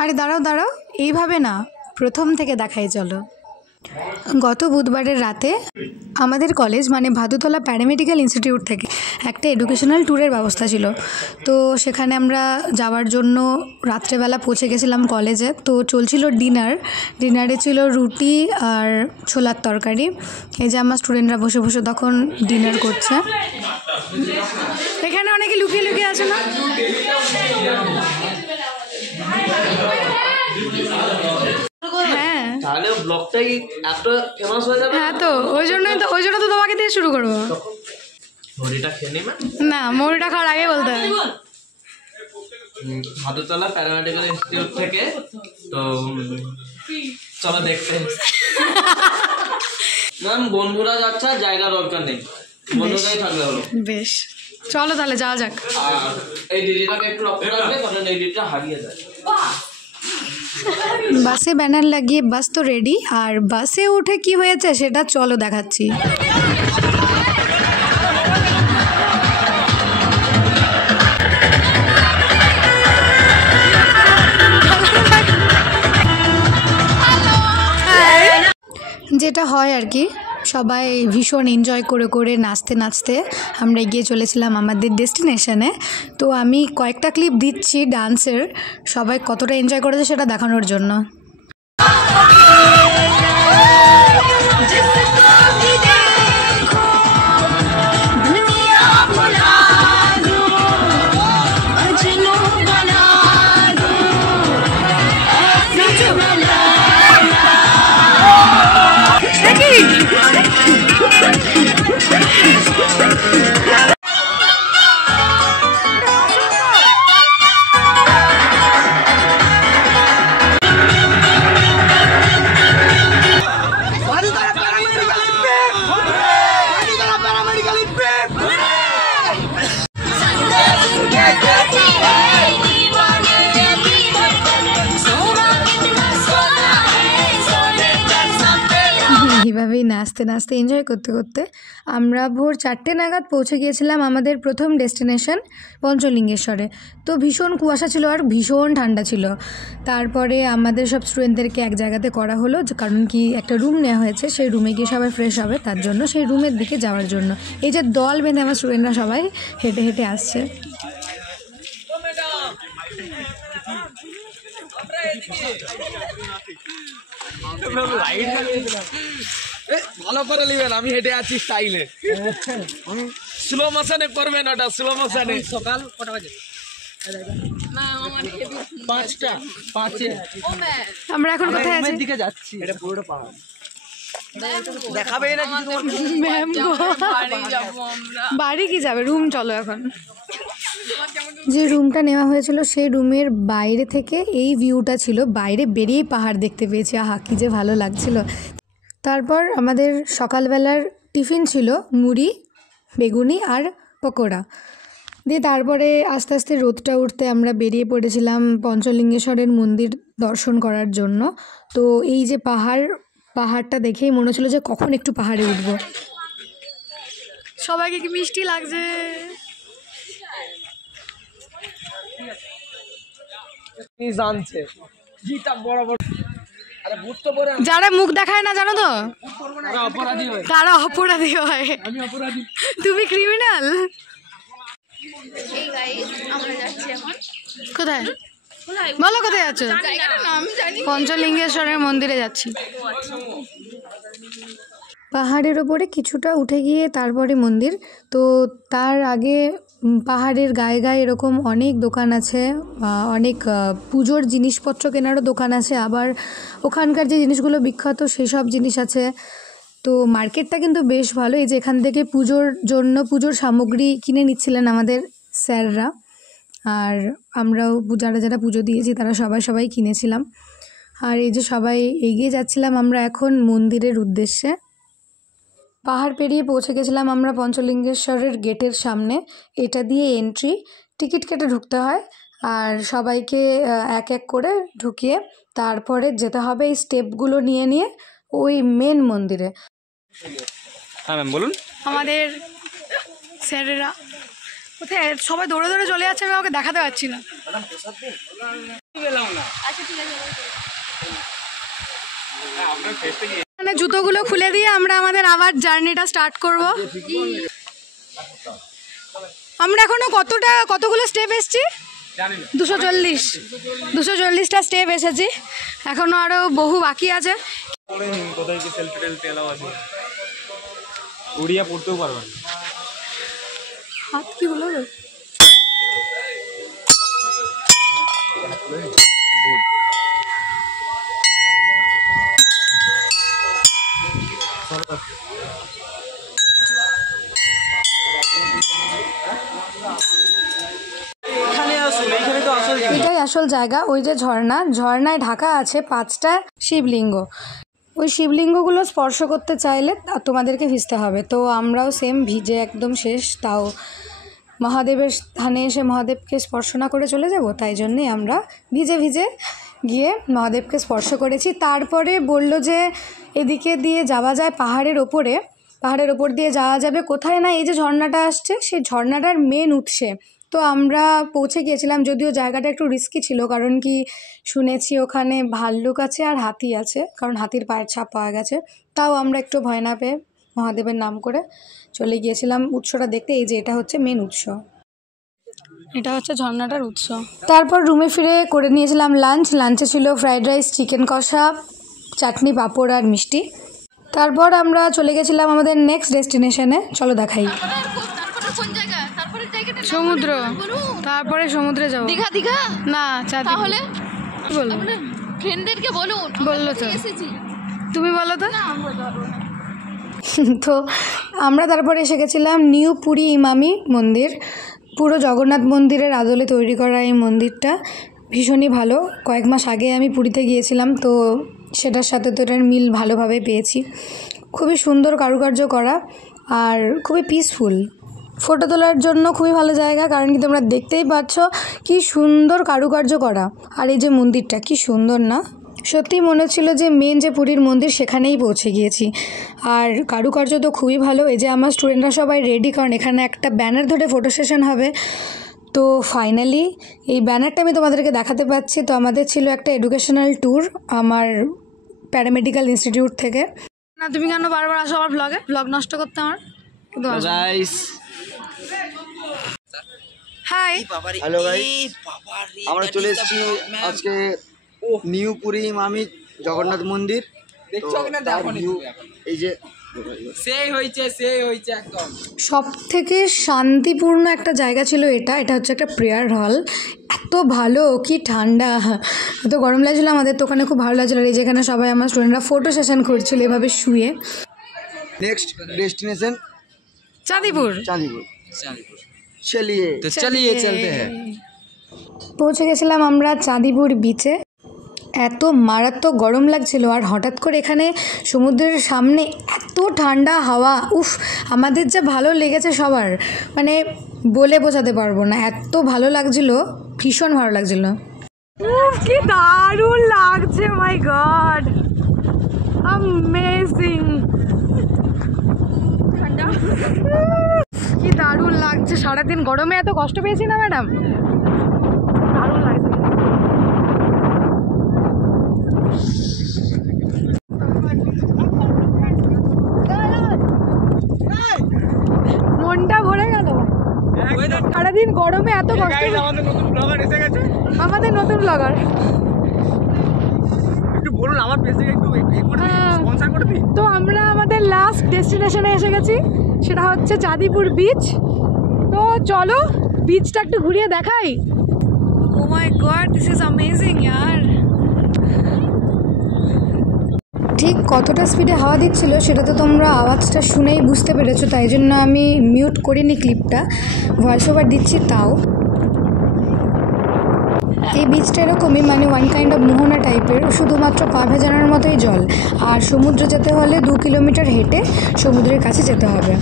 আরে দাঁড়াও দাঁড়াও, এইভাবে না, প্রথম থেকে দেখাই চলো। গত বুধবারের রাতে আমাদের কলেজ মানে ভাদুতলা প্যারামেডিক্যাল ইনস্টিটিউট থেকে একটা এডুকেশনাল ট্যুরের ব্যবস্থা ছিল। তো সেখানে আমরা যাওয়ার জন্য রাত্রেবেলা পৌঁছে গেছিলাম কলেজে। তো চলছিল ডিনারে ছিল রুটি আর ছোলার তরকারি। এই যে আমার স্টুডেন্টরা বসে বসে তখন ডিনার করছে। এখানে অনেকে লুকিয়ে লুকিয়ে আছে না? হ্যাঁ, তাহলে ব্লগটাই এত ফেমাস হয়ে যাবে। হ্যাঁ, তো ওই জন্য তো তোমাকে দিয়ে শুরু করবো। মুড়িটা খেয়ে নিই না, মুড়িটা খাওয়ার আগে বলতে হবে। ভাদুতলা প্যারামেডিক্যাল ইনস্টিটিউট থেকে, তো চলো দেখতে। ম্যাম বন্ধুরা যাচ্ছে, জায়গা দরকার নেই, বন্ধুরাই থাকলে হলো। বেশ, চলো তাহলে যাওয়া যাক। আর এই দিদিটাকে একটু লক্ষ্য রাখবে, কারণ এই দিদিটা হারিয়ে যায়। বাসে ব্যানার লাগিয়ে বাস তো রেডি, আর বাসে উঠে কি হয়েছে সেটা চলো দেখাচ্ছি। যেটা হয় আর কি, সবাই ভীষণ এনজয় করে করে নাচতে নাচতে আমরা এগিয়ে চলেছিলাম আমাদের ডেস্টিনেশনে। তো আমি কয়েকটা ক্লিপ দিচ্ছি ডান্সের, সবাই কতটা এনজয় করেছে সেটা দেখানোর জন্য। এইভাবেই নাচতে নাচতে এনজয় করতে করতে আমরা ভোর 4টে নাগাদ পৌঁছে গিয়েছিলাম আমাদের প্রথম ডেস্টিনেশন পঞ্চলিঙ্গেশ্বরে। তো ভীষণ কুয়াশা ছিল আর ভীষণ ঠান্ডা ছিল। তারপরে আমাদের সব স্টুডেন্টদেরকে এক জায়গাতে করা হলো, কারণ কি একটা রুম নেওয়া হয়েছে, সেই রুমে গিয়ে সবাই ফ্রেশ হবে, তার জন্য সেই রুমের দিকে যাওয়ার জন্য এই যে দল বেঁধে আমার স্টুডেন্টরা সবাই হেঁটে হেঁটে আসছে। ভালো করে নেবেন, আমি হেঁটে আছি স্টাইলে। স্লো মোশনে করবেন, ওটা স্লো মোশনে। সকাল কটা বাজে? 5টা। আমরা এখন কোথায় আছি? দিকে যাচ্ছি। এটা পুরোটা পাহাড় দেখাবে না ম্যাম, বাড়ি কি যাবে, রুম চলো এখন। যে রুমটা নেওয়া হয়েছিল সেই রুমের বাইরে থেকে এই ভিউটা ছিল, বাইরে বেরিয়েই পাহাড় দেখতে পেয়েছি। আহা, কি যে ভালো লাগছিল। তারপর আমাদের সকালবেলার টিফিন ছিল মুড়ি, বেগুনি আর পকোড়া দিয়ে। তারপরে আস্তে আস্তে রোদটা উঠতে আমরা বেরিয়ে পড়েছিলাম পঞ্চলিঙ্গেশ্বরের মন্দির দর্শন করার জন্য। তো এই যে পাহাড়টা দেখেই মনে হচ্ছিল যে কখন একটু পাহাড়ে উঠবো। সবাইকে কি মিষ্টি লাগছে? যারা মুখ দেখায় না জানো তো, তারা অপরাধী হয়। তুমি ক্রিমিনাল। কোথায় বলো, কোথায় যাচ্ছ? পঞ্চলিঙ্গেশ্বরের মন্দিরে যাচ্ছি। পাহাড়ের ওপরে কিছুটা উঠে গিয়ে তারপরে মন্দির। তো তার আগে পাহাড়ের গায়ে গায়ে এরকম অনেক দোকান আছে, অনেক পুজোর জিনিসপত্র কেনারও দোকান আছে, আবার ওখানকার যে জিনিসগুলো বিখ্যাত সেসব জিনিস আছে। তো মার্কেটটা কিন্তু বেশ ভালো। এই যে এখান থেকে পুজোর সামগ্রী কিনে নিচ্ছিলেন আমাদের স্যাররা, আর আমরাও যারা পুজো দিয়েছি তারা সবাই কিনেছিলাম। আর এই যে সবাই এগিয়ে যাচ্ছিলাম আমরা এখন মন্দিরের উদ্দেশ্যে। পাহাড় পেরিয়ে পৌঁছে গেছিলাম আমরা পঞ্চলিঙ্গেশ্বরের গেটের সামনে। এটা দিয়ে এন্ট্রি, টিকিট কেটে ঢুকতে হয়, আর সবাইকে এক এক করে ঢুকিয়ে তারপরে যেতে হবে এই স্টেপগুলো নিয়ে নিয়ে ওই মেন মন্দিরে। হ্যাঁ ম্যাম বলুন। আমাদের স্যারেরা কোথায়, সবাই দৌড়ে দৌড়ে চলে যাচ্ছে, আমি ওকে দেখাতে পারছি না। মানে জুতোগুলো খুলে দিয়ে আমরা আমাদের আবার জার্নিটা স্টার্ট করব। আমরা এখনো কতগুলো স্টেপ এসেছি? 240টা স্টেপ এসেছি, এখনো আরো বহু বাকি আছে। উড়িয়া পড়তেও পারবেন হাত কি হলো? এটাই আসল জায়গা, ওই যে ঝর্ণায় ঢাকা আছে 5টা শিবলিঙ্গ। ওই শিবলিঙ্গগুলো স্পর্শ করতে চাইলে তোমাদেরকে ভিজতে হবে। তো আমরাও সেম ভিজে একদম শেষ, তাও মহাদেবের স্থানে এসে মহাদেবকে স্পর্শ না করে চলে যাব, তাই জন্যই আমরা ভিজে গিয়ে মহাদেবকে স্পর্শ করেছি। তারপরে বলল যে এদিকে দিয়ে যাওয়া যায় পাহাড়ের ওপর দিয়ে যাওয়া যাবে কোথায় না, এই যে ঝর্ণাটা আসছে সেই ঝর্ণাটার মেন উৎসে। তো আমরা পৌঁছে গিয়েছিলাম, যদিও জায়গাটা একটু রিস্কি ছিল, কারণ কি শুনেছি ওখানে ভাল্লুক আছে আর হাতি আছে, কারণ হাতির পায়ের ছাপ পাওয়া গেছে। তাও আমরা একটু ভয় না পেয়ে মহাদেবের নাম করে চলে গিয়েছিলাম উৎসটা দেখতে। এই যে এটা হচ্ছে মেন উৎস, এটা হচ্ছে ঝর্ণাটার উৎস। তারপর রুমে ফিরে করে নিয়েছিলাম লাঞ্চে ছিল ফ্রাইড রাইস, চিকেন কষা, চাটনি, পাঁপড় আর মিষ্টি। তারপর আমরা চলে গেছিলাম আমাদের নেক্সট ডেস্টিনেশনে, চলো দেখাই। সমুদ্র, তারপরে সমুদ্রে যাবো। দীঘা না, তাহলে বলো ফ্রেন্ডদেরকে বললো তো, এসেছি। তুমি বলো তো। তো আমরা তারপরে এসে গেছিলাম নিউ পুরী ইমামি মন্দির। পুরো জগন্নাথ মন্দিরের আদলে তৈরি করা এই মন্দিরটা ভীষণই ভালো। কয়েক মাস আগে আমি পুরীতে গিয়েছিলাম, তো সেটার সাথে তো এটার মিল ভালোভাবে পেয়েছি। খুবই সুন্দর কারুকার্য করা আর খুবই পিসফুল। ফটো তোলার জন্য খুবই ভালো জায়গা, কারণ কি তোমরা দেখতেই পাচ্ছ কি সুন্দর কারুকার্য করা। আর এই যে মন্দিরটা কি সুন্দর না, সত্যি মনে হচ্ছিল যে মেন যে পুরীর মন্দির সেখানেই পৌঁছে গিয়েছি। আর কারুকার্য তো খুবই ভালো। এই যে আমার স্টুডেন্টরা সবাই রেডি, কারণ এখানে একটা ব্যানার ধরে ফটো সেশন হবে। তো ফাইনালি এই ব্যানারটা আমি তোমাদেরকে দেখাতে পাচ্ছি। তো আমাদের ছিল একটা এডুকেশনাল ট্যুর আমার প্যারামেডিক্যাল ইনস্টিটিউট থেকে। না, তুমি কেন বারবার আসো আমার ব্লগ নষ্ট করতে? আমার গাইস, হাই, হ্যালো গাইস, আমরা চলে এসেছি আজকে নিউ পুরী ইমামি জগন্নাথ মন্দির। দেখছো কিনা দেখো, এই যে সেই হয়েছে একদম সব থেকে শান্তিপূর্ণ একটা জায়গা ছিল এটা হচ্ছে একটা প্রেয়ার হল। এত ভালো, কি ঠান্ডা, এত গরম লাগছিল আমাদের, তো ওখানে খুব ভালো লাগছিল। এই যেখানে সবাই আমার স্টুডেন্টরা ফটো সেশন করছিল এভাবে শুয়ে। Next destination Chandipur. চলিয়ে চলতে হ্যাঁ। পৌঁছে গেছিলাম আমরা চাঁদিপুর বিচে। এত মারাত্মক গরম লাগছিল, আর হঠাৎ করে এখানে সমুদ্রের সামনে এত ঠান্ডা হাওয়া, উফ, আমাদের যা ভালো লেগেছে সবার, মানে বলে বোঝাতে পারবো না, এত ভালো লাগছিল, ভীষণ ভালো লাগছিল। উফ, কি দারুণ লাগছে, মাই গড, অ্যামেজিং, কি দারুণ লাগছে। সারাদিন গরমে এত কষ্ট পেয়েছি না ম্যাডাম, দারুণ লাগছে। মনটা ভরে গেল, সারাদিন গরমে এত কষ্ট। আমাদের নতুন ব্লগার, একটু বলুন আমার পেজে একটু স্পন্সর করে দিই। তো আমরা আমাদের লাস্ট ডেস্টিনেশনে এসে গেছি, সেটা হচ্ছে চাঁদিপুর বিচ। তো চলো বিচটা একটু ঘুরিয়ে দেখাই। ও মাই গড, দিস ইজ অ্যামেজিং ইয়ার। ঠিক কতটা স্পিডে হাওয়া দিচ্ছিল সেটা তো তোমরা আওয়াজটা শুনেই বুঝতে পেরেছো, তাই জন্য আমি মিউট করিনি ক্লিপটা, ভয়েস ওভার দিচ্ছি। তাও এই বিচটা এরকমই, মানে ওয়ান কাইন্ড অফ মোহনা টাইপের, শুধুমাত্র পা ভেজানোর মতোই জল। আর সমুদ্র যেতে হলে 2 কিলোমিটার হেঁটে সমুদ্রের কাছে যেতে হবে।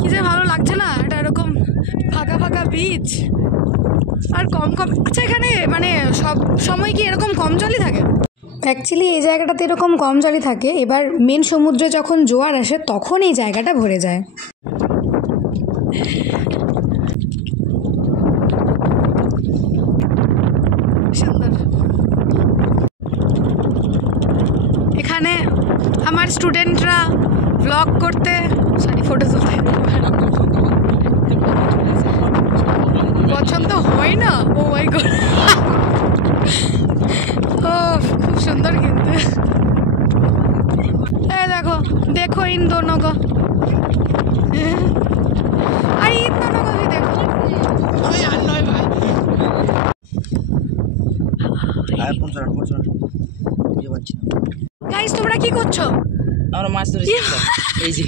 কি যে ভালো লাগছে না, এটা এরকম ফাঁকা ফাঁকা বিচ আর কম। আচ্ছা, এখানে মানে সব সময় কি এরকম কম জলই থাকে? অ্যাকচুয়ালি এই জায়গাটাতে এরকম কম জলই থাকে। এবার মেন সমুদ্রে যখন জোয়ার আসে তখন এই জায়গাটা ভরে যায়। আমার স্টুডেন্টরা ব্লগ করতে ফটো তুলতে পছন্দ হয় না। ও মাই গড, ও খুব সুন্দর কিন্তু। এই দেখো, देखो इन दोनों को, अरे इन दोनों को भी देखो। গাইস তোমরা কি করছো? আমরা মাছ ধরেছি। এই যে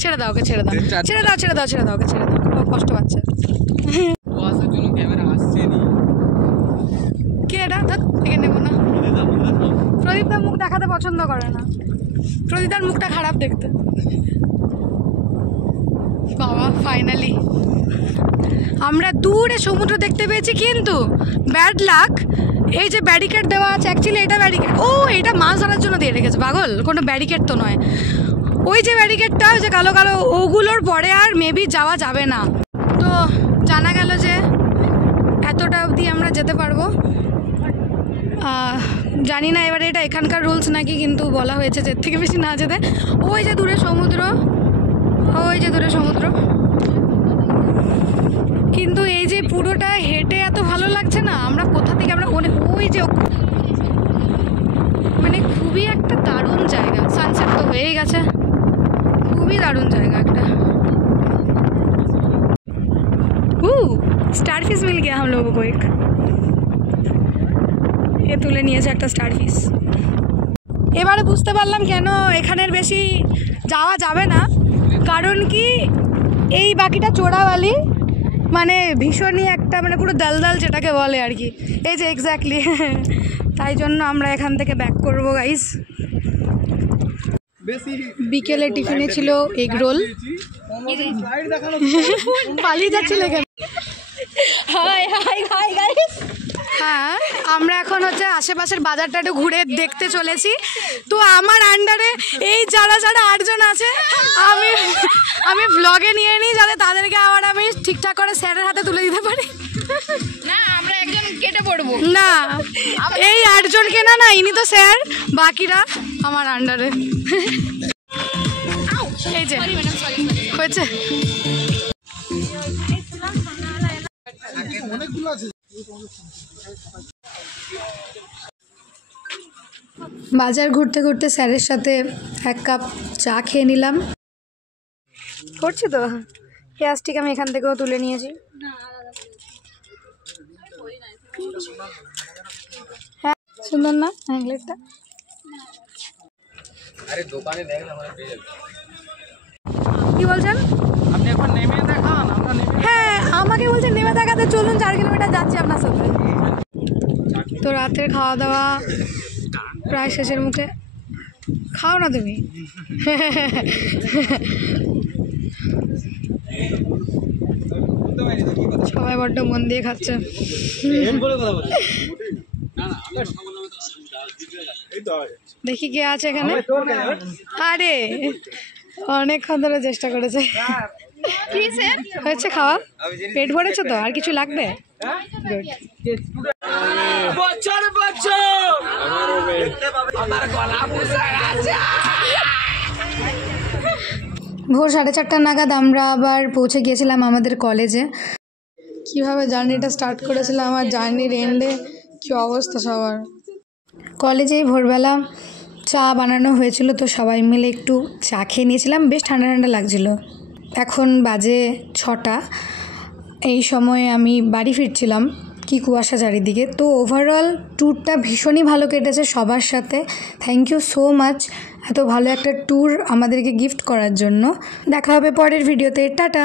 ছেড়ে দাও ওকে, ছেড়ে দাও, ছেড়ে দাও, ছেড়ে দাও, ছেড়ে দাও ওকে, ছেড়ে দাও, ও কষ্ট পাচ্ছে। বসের জন্য ক্যামেরা আসছে নি। কে এটা? এখানে নেবো না। প্রদীপ তার মুখ দেখাতে পছন্দ করে না, প্রদীপ তার মুখটা খারাপ দেখতে। বাবা ফাইনালি আমরা দূরে সমুদ্র দেখতে পেয়েছি, কিন্তু ব্যাড লাক এই যে ব্যারিকেড দেওয়া আছে, অ্যাকচুয়ালি এটা ব্যারিকেড, ও এটা মাছ ধরার জন্য দিয়ে রেখেছে, পাগল, কোনো ব্যারিকেড তো নয়। ওই যে ব্যারিকেডটা, ওই যে কালো কালো, ওগুলোর পরে আর মেবি যাওয়া যাবে না। তো জানা গেল যে এতটা অবধি আমরা যেতে পারবো। জানি না এবারে এটা এখানকার রুলস নাকি, কিন্তু বলা হয়েছে যে এর থেকে বেশি না যেতে। ওই যে দূরে সমুদ্র, ওই যে দূরে সমুদ্র, কিন্তু এই যে পুরোটা হেঁটে এত ভালো লাগছে না। আমরা কোথা থেকে, আমরা ওই যে মানে খুবই একটা দারুণ জায়গা। সানসেট তো হয়েই গেছে, খুবই দারুণ জায়গা একটা। স্টারফিশ মিল গিয়া हम लोगों को एक, এ তুলে নিয়েছে একটা স্টারফিশ। এবারে বুঝতে পারলাম কেন এখানের বেশি যাওয়া যাবে না, কারণ কি এই বাকিটা চোরাবালি, মানে ভীষণই একটা, মানে পুরো দালদাল যেটাকে বলে আর কি, এই যে এক্স্যাক্টলি। তাই জন্য আমরা এখান থেকে ব্যাক করবো গাইস। বিকেলে টিফিনে ছিল এগ রোল। পালিয়ে যাচ্ছিল কেন? হ্যাঁ, আমরা এখন হচ্ছে আশেপাশের বাজারটা একটু ঘুরে দেখতে চলেছি। তো আমার আন্ডারে এই যারা যারা 8 জন আছে, আমি ব্লগে নিয়ে নিই, যাতে তাদেরকে আবার আমি ঠিকঠাক করে স্যারের হাতে তুলে দিতে পারি। না, আমরা একজন কেটে পড়বো না, এই 8 জনকে না, না ইনি তো স্যার, বাকিরা আমার আন্ডারে। এই যে হয়েছে। বাজার ঘুরতে ঘুরতে স্যারের সাথে 1 কাপ চা খেয়ে নিলাম। করছি তো, পেঁয়াজটিকে আমি এখান থেকেও তুলে নিয়েছি। হ্যাঁ সুন্দর না হ্যাংলেটটা? আরে দোকানে দেখলে আমরা পেয়ে যাবো। কি বলছেন? আপনি একবার নেমে দেখান, আমরা নেমে। হ্যাঁ আমাকে বলছেন নেমে দেখাতে, চলুন 4 কিলোমিটার যাচ্ছি আপনার সাথে। তো রাতের খাওয়া দাওয়া প্রায় শেষের মুখে। খাও না তুমি। সবাই বড্ড মন দিয়ে খাচ্ছে। দেখি কে আছে এখানে। আরে অনেকক্ষণ ধরে চেষ্টা করেছে। হয়েছে খাওয়া? পেট ভরেছে তো? আর কিছু লাগবে? বছর বছর আমার গলা বুঝা গেছে। ভোর 4:30 নাগাদ আমরা আবার পৌঁছে গিয়েছিলাম আমাদের কলেজে। কিভাবে জার্নিটা স্টার্ট করেছিলাম, আমার জার্নির এন্ডে কি অবস্থা সবার। কলেজেই ভোরবেলা চা বানানো হয়েছিল, তো সবাই মিলে একটু চা খেয়ে নিয়েছিলাম, বেশ ঠান্ডা ঠান্ডা লাগছিল। এখন বাজে 6টা। এই সময়ে আমি বাড়ি ফিরছিলাম, কি কুয়াশা চারিদিকে। তো ওভারঅল ট্যুরটা ভীষণই ভালো কেটেছে সবার সাথে। থ্যাংক ইউ সো মাচ এত ভালো একটা ট্যুর আমাদেরকে গিফট করার জন্য। দেখা হবে পরের ভিডিওতে। টাটা।